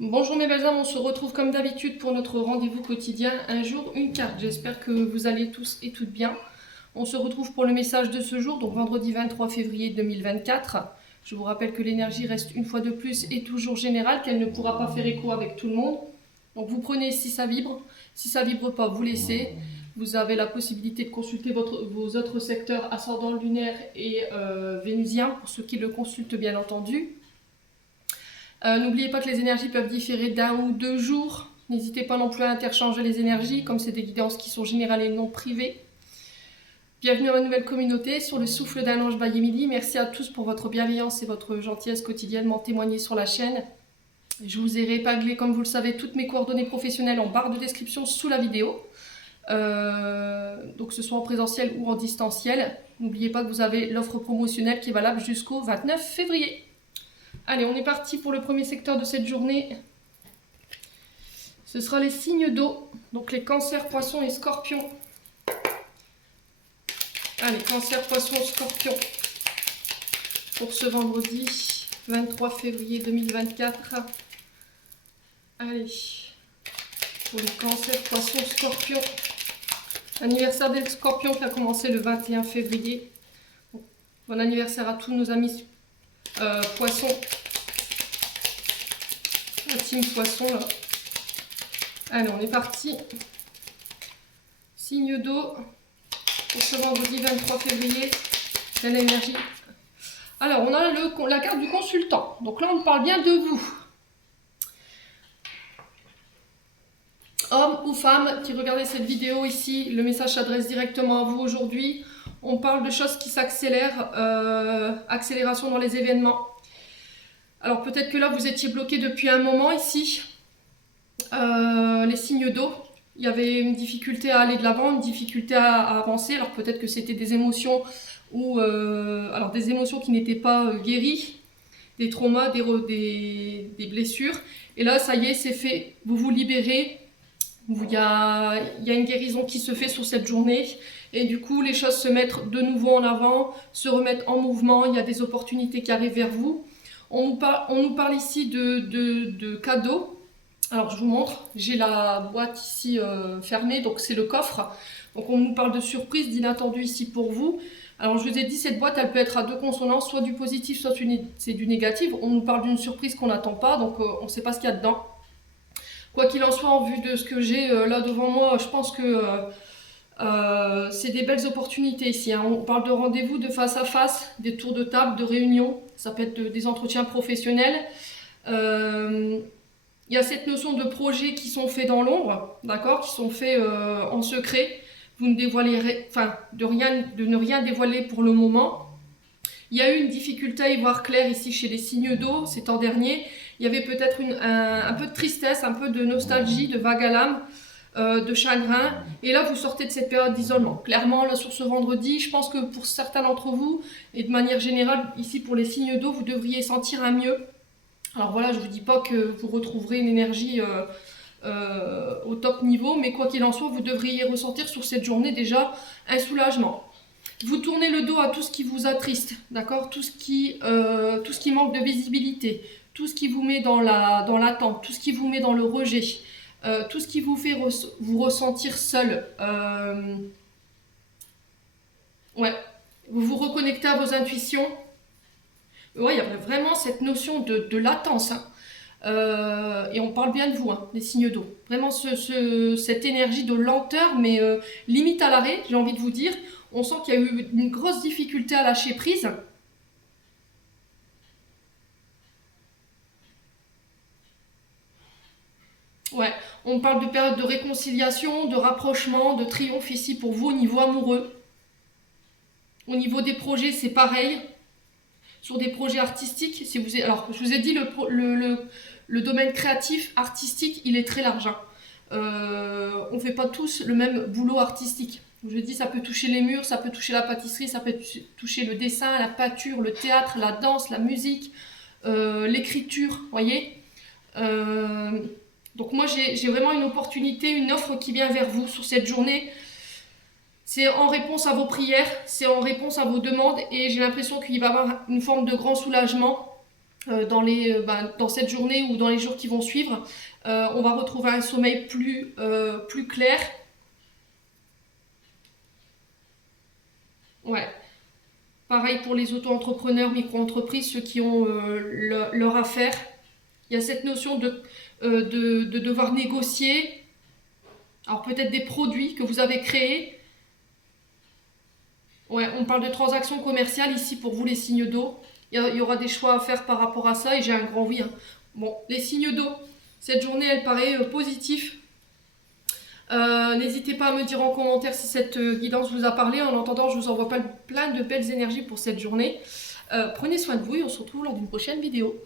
Bonjour mes belles âmes, on se retrouve comme d'habitude pour notre rendez-vous quotidien, un jour, une carte. J'espère que vous allez tous et toutes bien. On se retrouve pour le message de ce jour, donc vendredi 23 février 2024. Je vous rappelle que l'énergie reste une fois de plus et toujours générale, qu'elle ne pourra pas faire écho avec tout le monde. Donc vous prenez si ça vibre, si ça vibre pas, vous laissez. Vous avez la possibilité de consulter vos autres secteurs ascendant lunaire et vénusien, pour ceux qui le consultent bien entendu. N'oubliez pas que les énergies peuvent différer d'un ou deux jours. N'hésitez pas non plus à interchanger les énergies, comme c'est des guidances qui sont générales et non privées. Bienvenue à ma nouvelle communauté sur le souffle d'un ange by Emily. Merci à tous pour votre bienveillance et votre gentillesse quotidiennement témoignée sur la chaîne. Je vous ai réépaglé, comme vous le savez, toutes mes coordonnées professionnelles en barre de description sous la vidéo. Donc que ce soit en présentiel ou en distanciel. N'oubliez pas que vous avez l'offre promotionnelle qui est valable jusqu'au 29 février. Allez, on est parti pour le premier secteur de cette journée. Ce sera les signes d'eau, donc les cancers, poissons et scorpions. Allez, cancer, poissons, scorpions. Pour ce vendredi 23 février 2024. Allez, pour les cancers, poissons, scorpions. Anniversaire des scorpions qui a commencé le 21 février. Bon anniversaire à tous nos amis poissons. La team poisson là. Allez, on est parti. Signe d'eau pour ce vendredi 23 février. Quelle énergie. Alors, on a la carte du consultant. Donc là, on parle bien de vous. Homme ou femme qui regardez cette vidéo ici, le message s'adresse directement à vous aujourd'hui. On parle de choses qui s'accélèrent, accélération dans les événements. Alors peut-être que là, vous étiez bloqué depuis un moment ici. Les signes d'eau, il y avait une difficulté à aller de l'avant, une difficulté à avancer. Alors peut-être que c'était des émotions ou alors des émotions qui n'étaient pas guéries, des traumas, des blessures. Et là, ça y est, c'est fait. Vous vous libérez. Il y a une guérison qui se fait sur cette journée. Et du coup, les choses se mettent de nouveau en avant, se remettent en mouvement. Il y a des opportunités qui arrivent vers vous. On nous parle ici de cadeaux. Alors je vous montre, j'ai la boîte ici fermée, donc c'est le coffre. Donc on nous parle de surprise, d'inattendu ici pour vous. Alors je vous ai dit, cette boîte, elle peut être à deux consonances, soit du positif, soit c'est du négatif. On nous parle d'une surprise qu'on n'attend pas, donc on ne sait pas ce qu'il y a dedans. Quoi qu'il en soit, en vue de ce que j'ai là devant moi, je pense que c'est des belles opportunités ici. Hein. On parle de rendez-vous, de face à face, des tours de table, de réunions. Ça peut être des entretiens professionnels. Il y a cette notion de projets qui sont faits dans l'ombre, d'accord, qui sont faits en secret. Vous ne dévoilerez, enfin, de ne rien dévoiler pour le moment. Il y a eu une difficulté à y voir clair ici chez les signes d'eau ces temps derniers. Il y avait peut-être un peu de tristesse, un peu de nostalgie, de vague à l'âme, de chagrin. Et là, vous sortez de cette période d'isolement. Clairement, là, sur ce vendredi, je pense que pour certains d'entre vous, et de manière générale, ici pour les signes d'eau, vous devriez sentir un mieux. Alors voilà, je ne vous dis pas que vous retrouverez une énergie au top niveau, mais quoi qu'il en soit, vous devriez ressentir sur cette journée déjà un soulagement. Vous tournez le dos à tout ce qui vous attriste, d'accord, tout ce qui manque de visibilité, tout ce qui vous met dans l'attente, tout ce qui vous met dans le rejet, tout ce qui vous fait vous ressentir seul. Ouais, vous vous reconnectez à vos intuitions. Ouais, il y a vraiment cette notion de latence. Hein. Et on parle bien de vous, hein, les signes d'eau. Vraiment cette énergie de lenteur, mais limite à l'arrêt, j'ai envie de vous dire. On sent qu'il y a eu une grosse difficulté à lâcher prise. Ouais, on parle de période de réconciliation, de rapprochement, de triomphe ici pour vous au niveau amoureux. Au niveau des projets, c'est pareil. Sur des projets artistiques, alors je vous ai dit le domaine créatif, artistique, il est très large. Hein. On ne fait pas tous le même boulot artistique. Je dis, ça peut toucher les murs, ça peut toucher la pâtisserie, ça peut toucher le dessin, la peinture, le théâtre, la danse, la musique, l'écriture, voyez. Donc moi, j'ai vraiment une opportunité, une offre qui vient vers vous sur cette journée. C'est en réponse à vos prières, c'est en réponse à vos demandes et j'ai l'impression qu'il va y avoir une forme de grand soulagement. dans cette journée ou dans les jours qui vont suivre. On va retrouver un sommeil plus clair. Ouais. Pareil pour les auto-entrepreneurs, micro-entreprises, ceux qui ont leur affaire. Il y a cette notion de devoir négocier. Alors peut-être des produits que vous avez créés. Ouais, on parle de transactions commerciales ici pour vous les signes d'eau. Il y aura des choix à faire par rapport à ça et j'ai un grand oui. Hein. Bon, les signes d'eau. Cette journée, elle paraît positive. N'hésitez pas à me dire en commentaire si cette guidance vous a parlé. En attendant, je vous envoie plein de belles énergies pour cette journée. Prenez soin de vous et on se retrouve lors d'une prochaine vidéo.